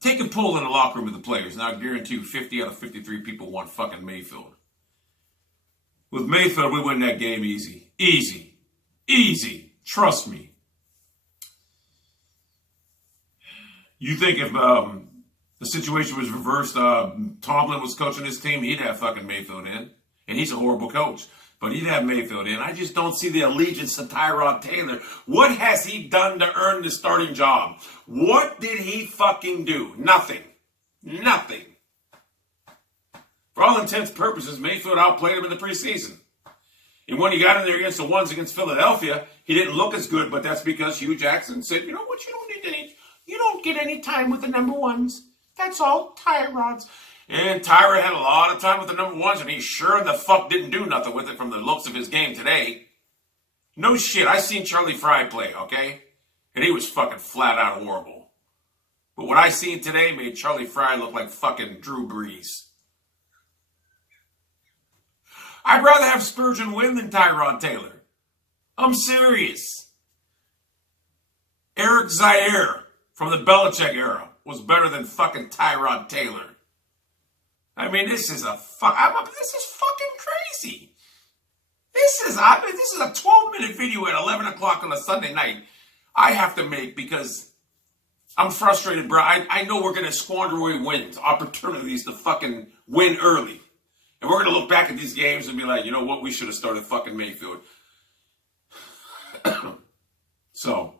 Take a poll in the locker room with the players, and I guarantee you 50 out of 53 people want fucking Mayfield. With Mayfield, we win that game easy. Easy. Easy. Trust me. You think if the situation was reversed, Tomlin was coaching his team, he'd have fucking Mayfield in. And he's a horrible coach. But he'd have Mayfield in. I just don't see the allegiance to Tyrod Taylor. What has he done to earn the starting job? What did he fucking do? Nothing. Nothing. For all intents and purposes, Mayfield outplayed him in the preseason. And when he got in there against the ones against Philadelphia, he didn't look as good, but that's because Hugh Jackson said, you know what, you don't get any time with the number ones. That's all Tyrod's. And Tyrod had a lot of time with the number ones, and he sure the fuck didn't do nothing with it from the looks of his game today. No shit, I seen Charlie Fry play, okay? And he was fucking flat out horrible. But what I seen today made Charlie Fry look like fucking Drew Brees. I'd rather have Spurgeon win than Tyrod Taylor. I'm serious. Eric Zaire from the Belichick era was better than fucking Tyrod Taylor. I mean, this is fucking crazy. This is a 12-minute video at 11 o'clock on a Sunday night I have to make because I'm frustrated, bro. I know we're going to squander away wins, opportunities to fucking win early. And we're going to look back at these games and be like, you know what? We should have started fucking Mayfield. So,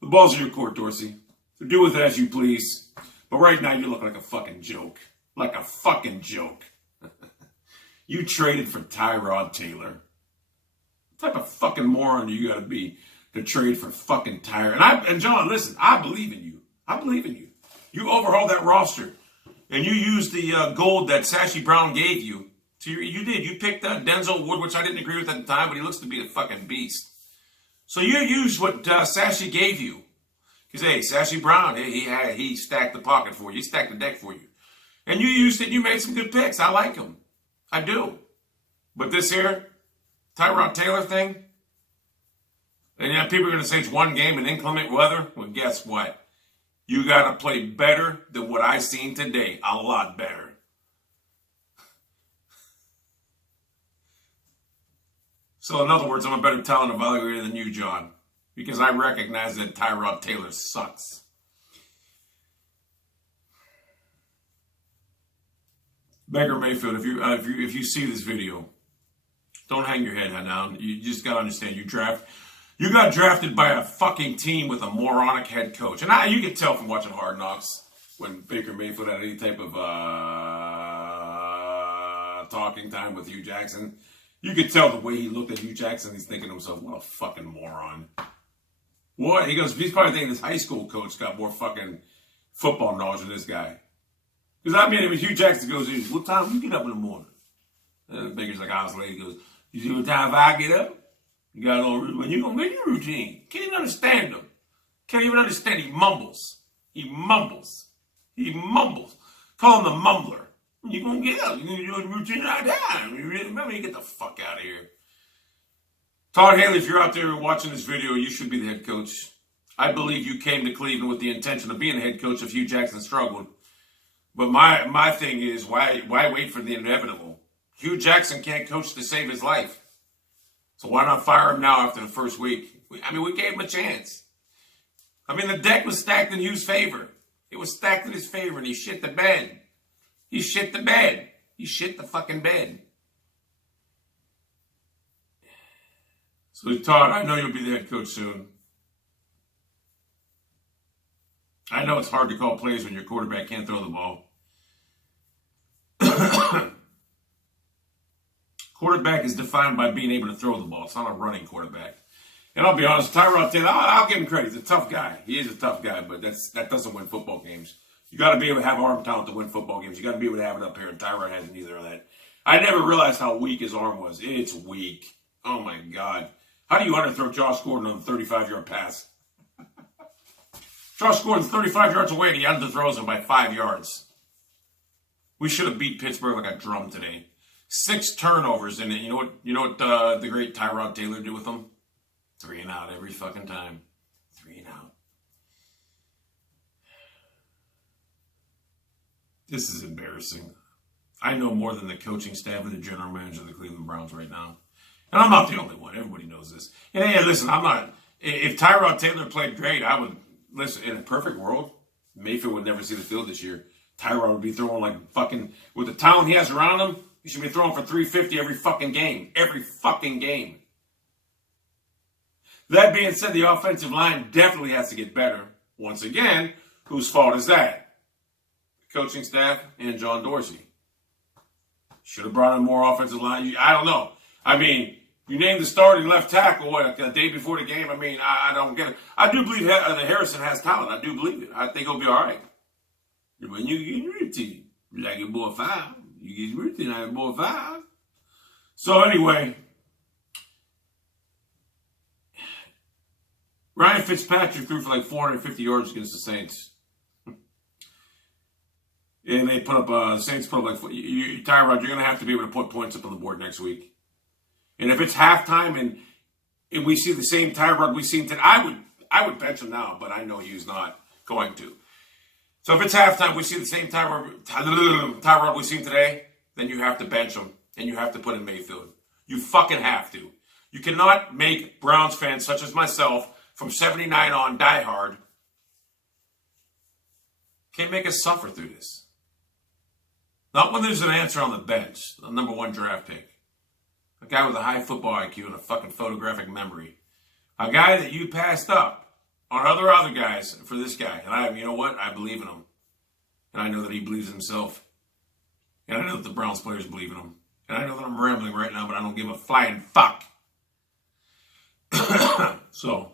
the ball's in your court, Dorsey. So do with it as you please. But right now, you look like a fucking joke. Like a fucking joke. You traded for Tyrod Taylor. What type of fucking moron do you gotta be to trade for fucking Tyrod? And John, listen, I believe in you. I believe in you. You overhauled that roster. And you used the gold that Sashi Brown gave you. You did. You picked Denzel Wood, which I didn't agree with at the time, but he looks to be a fucking beast. So you used what Sashi gave you. Because, hey, Sashi Brown, he stacked the pocket for you. He stacked the deck for you. And you used it. You made some good picks. I like him. I do. But this here, Tyrod Taylor thing, and yeah, people are going to say it's one game in inclement weather. Well, guess what? You got to play better than what I seen today. A lot better. So in other words, I'm a better talent evaluator than you, John. Because I recognize that Tyrod Taylor sucks. Baker Mayfield, if you see this video, don't hang your head down. You just got to understand, you got drafted by a fucking team with a moronic head coach. And you can tell from watching Hard Knocks when Baker Mayfield had any type of talking time with Hugh Jackson. You could tell the way he looked at Hugh Jackson, he's thinking to himself, what a fucking moron. What? He goes, he's probably thinking his high school coach got more fucking football knowledge than this guy. Because I mean, if Hugh Jackson goes, what time do you get up in the morning? And Baker's like, I was late. He goes, you see what time I get up? You got a little, when you gonna get your routine? Can't even understand him. Can't even understand. He mumbles. He mumbles. He mumbles. Call him the mumbler. You gonna get up? You gonna do your routine right now? Remember, you get the fuck out of here. Todd Haley, if you're out there watching this video, you should be the head coach. I believe you came to Cleveland with the intention of being the head coach if Hugh Jackson struggled. But my thing is, why wait for the inevitable? Hugh Jackson can't coach to save his life. So why not fire him now after the first week? I mean, we gave him a chance. I mean, the deck was stacked in Hugh's favor. It was stacked in his favor, and he shit the bed. He shit the bed. He shit the fucking bed. So, Todd, I know you'll be the head coach soon. I know it's hard to call plays when your quarterback can't throw the ball. Quarterback is defined by being able to throw the ball. It's not a running quarterback. And I'll be honest, Tyrod Taylor, I'll give him credit. He's a tough guy. He is a tough guy, but that doesn't win football games. You got to be able to have arm talent to win football games. You got to be able to have it up here, and Tyrod has neither of that. I never realized how weak his arm was. It's weak. Oh, my God. How do you underthrow Josh Gordon on a 35-yard pass? Josh Gordon's 35 yards away, and he underthrows him by 5 yards. We should have beat Pittsburgh like a drum today. 6 turnovers in it. You know what the great Tyrod Taylor did with them? 3 and out every fucking time. 3 and out. This is embarrassing. I know more than the coaching staff and the general manager of the Cleveland Browns right now. And I'm not the only one. Everybody knows this. And hey, listen, I'm not. If Tyrod Taylor played great, I would. Listen, in a perfect world, Mayfield would never see the field this year. Tyrod would be throwing like fucking. With the talent he has around him, he should be throwing for 350 every fucking game. Every fucking game. That being said, the offensive line definitely has to get better. Once again, whose fault is that? The coaching staff and John Dorsey. Should have brought in more offensive line. I don't know. I mean, you named the starting left tackle, a day before the game? I mean, I don't get it. I do believe that Harrison has talent. I do believe it. I think he'll be all right. When you get routine, you like your boy 5. You get routine like your boy 5. So anyway, Ryan Fitzpatrick threw for like 450 yards against the Saints. And they put up, the Saints put up like, Tyrod, you're going to have to be able to put points up on the board next week. And if it's halftime and we see the same Tyrod we've seen today, I would bench him now, but I know he's not going to. So if it's halftime, we see the same Tyrod we've seen today, then you have to bench him and you have to put in Mayfield. You fucking have to. You cannot make Browns fans such as myself from 79 on diehard can't make us suffer through this. Not when there's an answer on the bench, the number 1 draft pick. A guy with a high football IQ and a fucking photographic memory. A guy that you passed up on other guys for this guy. And you know what? I believe in him. And I know that he believes in himself. And I know that the Browns players believe in him. And I know that I'm rambling right now, but I don't give a flying fuck. So,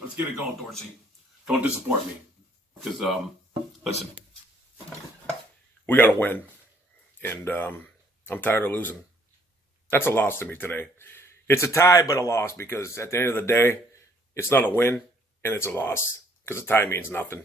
let's get it going, Dorsey. Don't disappoint me. Because, listen, we got to win. And I'm tired of losing. That's a loss to me today. It's a tie, but a loss because at the end of the day, it's not a win and it's a loss because a tie means nothing.